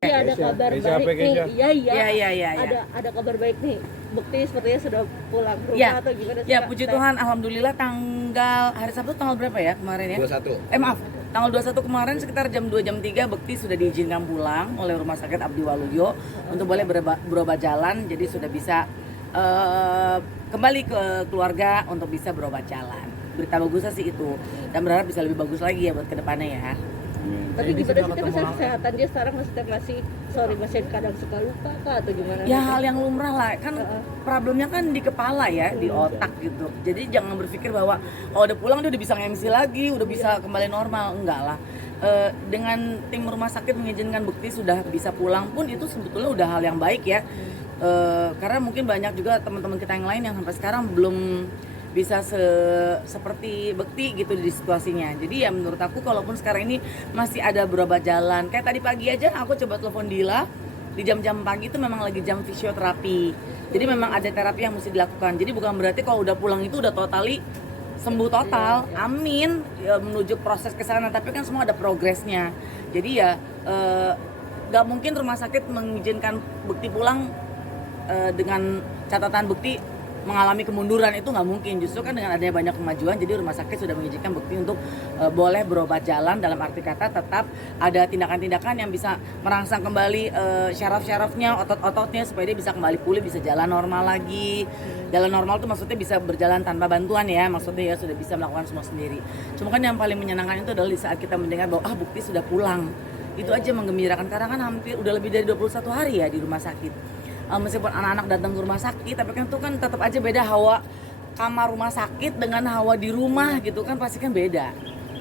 Iya, ada kabar Reza baik nih. Keisha. Iya. Ada kabar baik nih. Bukti sepertinya sudah pulang ke rumah Ya, atau gimana sih? ya Kak? puji Tuhan, alhamdulillah tanggal hari Sabtu tanggal berapa ya kemarin ya? 21. Maaf, tanggal 21 kemarin sekitar jam 2 jam 3 Bekti sudah diizinkan pulang oleh Rumah Sakit Abdi Waluyo untuk boleh berobat jalan, jadi sudah bisa kembali ke keluarga untuk bisa berobat jalan. Berita bagusnya sih itu, dan berharap bisa lebih bagus lagi ya buat kedepannya ya. Tapi gimana sih kan kesehatan dia sekarang masih kadang suka lupa kah atau gimana? Ya hal yang lumrah lah, kan problemnya kan di kepala ya, di otak gitu. Jadi jangan berpikir bahwa kalau udah pulang dia udah bisa nge-MC lagi, udah bisa kembali normal, enggak lah. Dengan tim rumah sakit mengizinkan Bekti sudah bisa pulang pun itu sebetulnya udah hal yang baik ya. Karena mungkin banyak juga teman-teman kita yang lain yang sampai sekarang belum bisa seperti Bekti gitu di situasinya. Jadi ya menurut aku kalaupun sekarang ini masih ada berobat jalan, kayak tadi pagi aja aku coba telepon Dila di jam-jam pagi itu memang lagi jam fisioterapi. Jadi memang ada terapi yang mesti dilakukan. Jadi bukan berarti kalau udah pulang itu udah totali sembuh total. Amin, ya, menuju proses ke sana, tapi kan semua ada progresnya. Jadi ya gak mungkin rumah sakit mengizinkan Bekti pulang dengan catatan Bekti mengalami kemunduran, itu nggak mungkin. Justru kan dengan adanya banyak kemajuan, jadi rumah sakit sudah mengizinkan Bekti untuk boleh berobat jalan, dalam arti kata tetap ada tindakan-tindakan yang bisa merangsang kembali syaraf-syarafnya, otot-ototnya supaya dia bisa kembali pulih, bisa jalan normal lagi. Jalan normal itu maksudnya bisa berjalan tanpa bantuan ya, maksudnya ya sudah bisa melakukan semua sendiri. Cuma kan yang paling menyenangkan itu adalah di saat kita mendengar bahwa Bekti sudah pulang. Itu aja menggembirakan, karena kan hampir udah lebih dari 21 hari ya di rumah sakit. Meskipun anak-anak datang ke rumah sakit, tapi kan itu kan tetap aja beda hawa kamar rumah sakit dengan hawa di rumah gitu kan, pasti kan beda.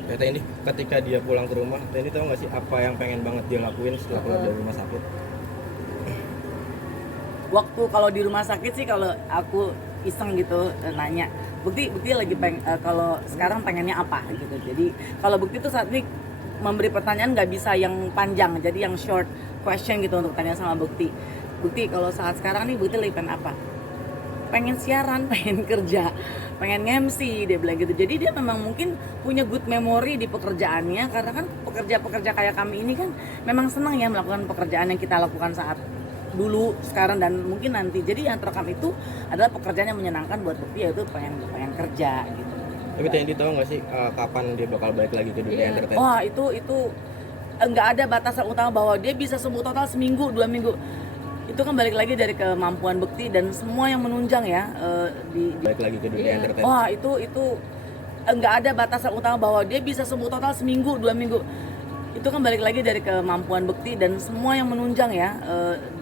Ya Teh, ini ketika dia pulang ke rumah, Teh ini tahu nggak sih apa yang pengen banget dia lakuin setelah keluar dari rumah sakit? Waktu kalau di rumah sakit sih, kalau aku iseng gitu nanya, Bekti lagi kalau sekarang pengennya apa gitu. Jadi kalau Bekti tuh saat ini memberi pertanyaan nggak bisa yang panjang, jadi yang short question gitu untuk tanya sama Bekti, kalau saat sekarang nih Bekti lagi pengen apa? Pengen siaran, pengen kerja, pengen MC, dia bilang gitu. Jadi dia memang mungkin punya good memory di pekerjaannya, karena kan pekerja kayak kami ini kan memang senang ya melakukan pekerjaan yang kita lakukan saat dulu, sekarang, dan mungkin nanti. Jadi yang terekam itu adalah pekerjaan yang menyenangkan buat Bekti, yaitu pengen kerja gitu. Tapi Teh ini tahu nggak sih kapan dia bakal balik lagi ke dunia entertainment? Wah, itu nggak ada batasan utama bahwa dia bisa sembuh total seminggu, 2 minggu. Itu kan balik lagi dari kemampuan Bekti dan semua yang menunjang ya Balik lagi ke dunia entertainment. Wah, itu nggak ada batasan utama bahwa dia bisa sembuh total seminggu, 2 minggu. Itu kan balik lagi dari kemampuan Bekti dan semua yang menunjang ya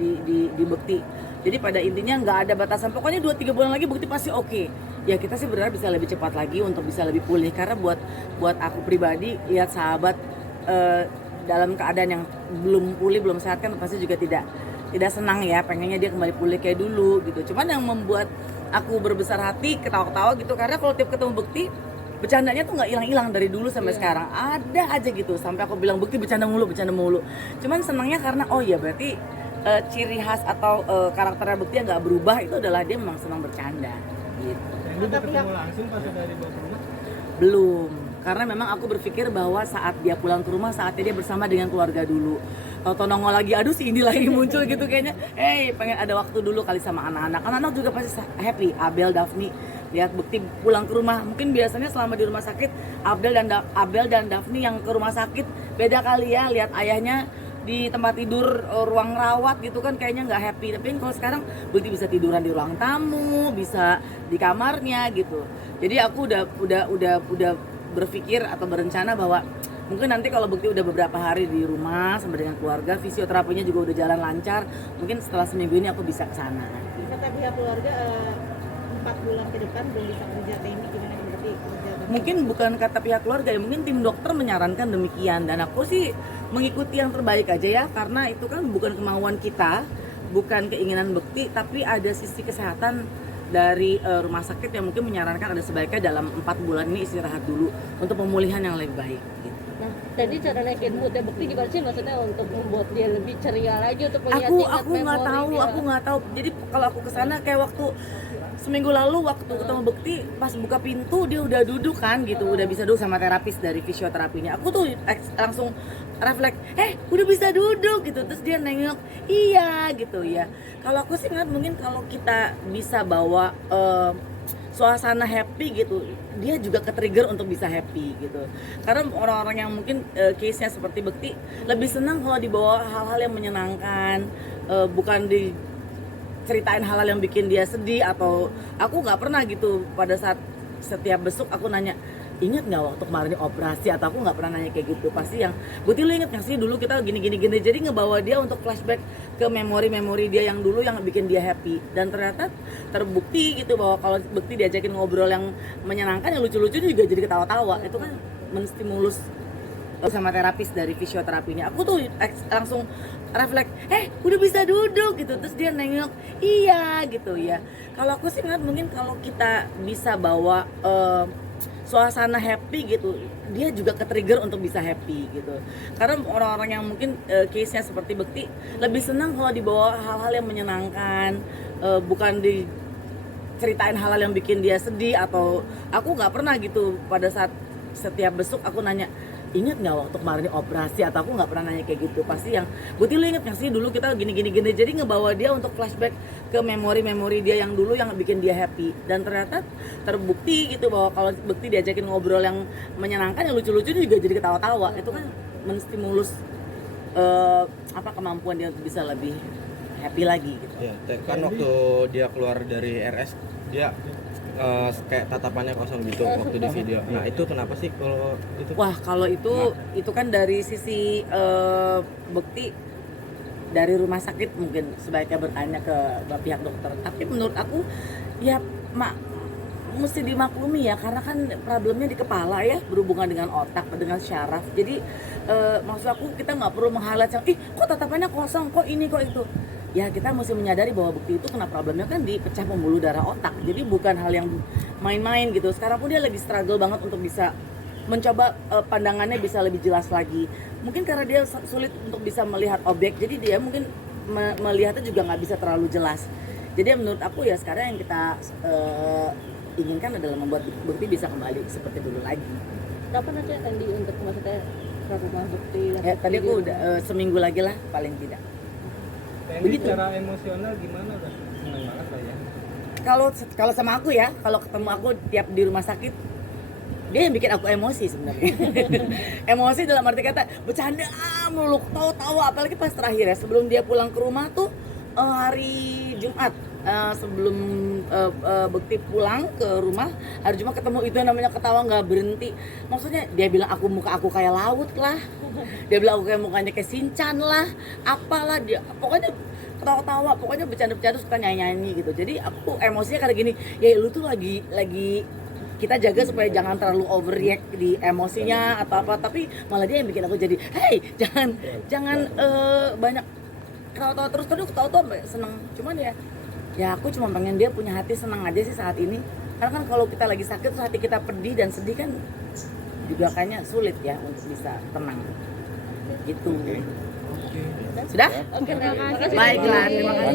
di Bekti. Jadi pada intinya nggak ada batasan, pokoknya 2-3 bulan lagi Bekti pasti oke. Ya kita sih berharap bisa lebih cepat lagi untuk bisa lebih pulih, karena buat aku pribadi lihat sahabat dalam keadaan yang belum pulih, belum sehat kan pasti juga tidak senang ya, pengennya dia kembali pulih kayak dulu gitu. Cuman yang membuat aku berbesar hati, ketawa-ketawa gitu, karena kalau tiap ketemu Bekti bercandanya tuh nggak hilang-hilang dari dulu sampai sekarang, ada aja gitu. Sampai aku bilang Bekti bercanda mulu. Cuman senangnya karena oh ya berarti ciri khas atau karakternya Bekti yang nggak berubah itu adalah dia memang senang bercanda gitu. Udah ketemu langsung pas dari bawa ke rumah? Belum, karena memang aku berpikir bahwa saat dia pulang ke rumah, saatnya dia bersama dengan keluarga dulu. Tau nongol lagi, aduh si ini lagi muncul gitu kayaknya. Pengen ada waktu dulu kali sama anak-anak. Anak-anak juga pasti happy, Abel, Daphne lihat Bekti pulang ke rumah. Mungkin biasanya selama di rumah sakit Abel dan Daphne yang ke rumah sakit beda kali ya, lihat ayahnya di tempat tidur ruang rawat gitu kan kayaknya nggak happy. Tapi kalau sekarang Bekti bisa tiduran di ruang tamu, bisa di kamarnya gitu. Jadi aku udah berpikir atau berencana bahwa mungkin nanti kalau Bekti udah beberapa hari di rumah sama dengan keluarga, fisioterapinya juga udah jalan lancar, mungkin setelah seminggu ini aku bisa ke sana. Kata pihak keluarga 4 bulan ke depan belum bisa kerja, ini gimana berarti kerja? Mungkin bukan kata pihak keluarga ya, mungkin tim dokter menyarankan demikian, dan aku sih mengikuti yang terbaik aja ya, karena itu kan bukan kemauan kita, bukan keinginan Bekti, tapi ada sisi kesehatan dari rumah sakit yang mungkin menyarankan ada sebaiknya dalam 4 bulan ini istirahat dulu untuk pemulihan yang lebih baik gitu. Nah, tadi cara naikin moodnya Bekti gimana sih, maksudnya untuk membuat dia lebih ceria lagi untuk melihat Aku nggak tahu. Jadi kalau aku kesana kayak waktu seminggu lalu waktu ketemu Bekti, pas buka pintu dia udah duduk kan gitu, udah bisa duduk sama terapis dari fisioterapinya. Aku tuh langsung refleks, udah bisa duduk gitu. Terus dia nengok, iya gitu ya. Kalau aku sih ngeliat mungkin kalau kita bisa bawa suasana happy gitu, dia juga ke-trigger untuk bisa happy gitu. Karena orang-orang yang mungkin case-nya seperti Bekti lebih senang kalau dibawa hal-hal yang menyenangkan, bukan diceritain hal-hal yang bikin dia sedih. Atau aku nggak pernah gitu pada saat setiap besuk aku nanya, inget nggak waktu kemarin operasi, atau aku nggak pernah nanya kayak gitu. Pasti yang Bekti lu inget nggak sih dulu kita gini, jadi ngebawa dia untuk flashback ke memori-memori dia yang dulu yang bikin dia happy. Dan ternyata terbukti gitu bahwa kalau Bekti diajakin ngobrol yang menyenangkan, yang lucu-lucu juga jadi ketawa-tawa. Itu kan menstimulus sama terapis dari fisioterapinya. Aku tuh langsung refleks, udah bisa duduk gitu. Terus dia nengok, iya gitu ya. Kalau aku sih ngeliat mungkin kalau kita bisa bawa suasana happy gitu, dia juga ke-trigger untuk bisa happy gitu. Karena orang-orang yang mungkin case-nya seperti Bekti lebih senang kalau dibawa hal-hal yang menyenangkan, bukan diceritain hal-hal yang bikin dia sedih. Atau aku nggak pernah gitu pada saat setiap besuk aku nanya, inget nggak waktu kemarin operasi, atau aku nggak pernah nanya kayak gitu. Pasti yang Bekti lu inget nggak sih dulu kita gini, jadi ngebawa dia untuk flashback ke memori-memori dia yang dulu yang bikin dia happy. Dan ternyata terbukti gitu bahwa kalau Bekti diajakin ngobrol yang menyenangkan, yang lucu-lucu juga jadi ketawa-tawa. Itu kan menstimulus kemampuan dia untuk bisa lebih happy lagi gitu. Ya, kan waktu dia keluar dari RS dia kayak tatapannya kosong gitu waktu di video. Nah itu kenapa sih kalau itu? Wah kalau itu kan dari sisi Bekti dari rumah sakit mungkin sebaiknya bertanya ke pihak dokter. Tapi menurut aku ya mesti dimaklumi ya, karena kan problemnya di kepala ya, berhubungan dengan otak, dengan syaraf. Jadi maksud aku kita nggak perlu meng-highlight yang kok tatapannya kosong, kok ini, kok itu. Ya kita mesti menyadari bahwa Bekti itu kena problemnya kan di pecah pembuluh darah otak. Jadi bukan hal yang main-main gitu. Sekarang pun dia lagi struggle banget untuk bisa mencoba pandangannya bisa lebih jelas lagi. Mungkin karena dia sulit untuk bisa melihat objek, jadi dia mungkin melihatnya juga nggak bisa terlalu jelas. Jadi menurut aku ya sekarang yang kita inginkan adalah membuat Bekti bisa kembali seperti dulu lagi. Kapan aja Andi untuk maksudnya ke rumah Bekti? Ya, tadi aku udah seminggu lagi lah paling tidak. Begitu. Secara emosional gimana kan? Senang banget lah ya. Kalau sama aku ya, kalau ketemu aku tiap di rumah sakit, dia yang bikin aku emosi sebenarnya. Emosi dalam arti kata bercanda meluk, tawa-tawa, apalagi pas terakhir ya sebelum dia pulang ke rumah tuh hari Jumat. Sebelum Bekti pulang ke rumah hari Jumat, ketemu itu yang namanya ketawa nggak berhenti. Maksudnya dia bilang muka aku kayak laut lah, dia bilang aku kayak mukanya kayak Shinchan lah, apalah dia, pokoknya ketawa-tawa, pokoknya bercanda-bercanda, suka nyanyi-nyanyi gitu. Jadi aku emosinya kayak gini, ya lu tuh lagi kita jaga supaya jangan terlalu overreact di emosinya atau apa, tapi malah dia yang bikin aku jadi jangan banyak ketawa-tawa terus ketawa-tawa seneng. Cuman ya aku cuma pengen dia punya hati senang aja sih saat ini. Karena kan kalau kita lagi sakit terus hati kita pedih dan sedih kan juga kayaknya sulit ya untuk bisa tenang gitu. Sudah? Oke, terima kasih. Baiklah, terima kasih.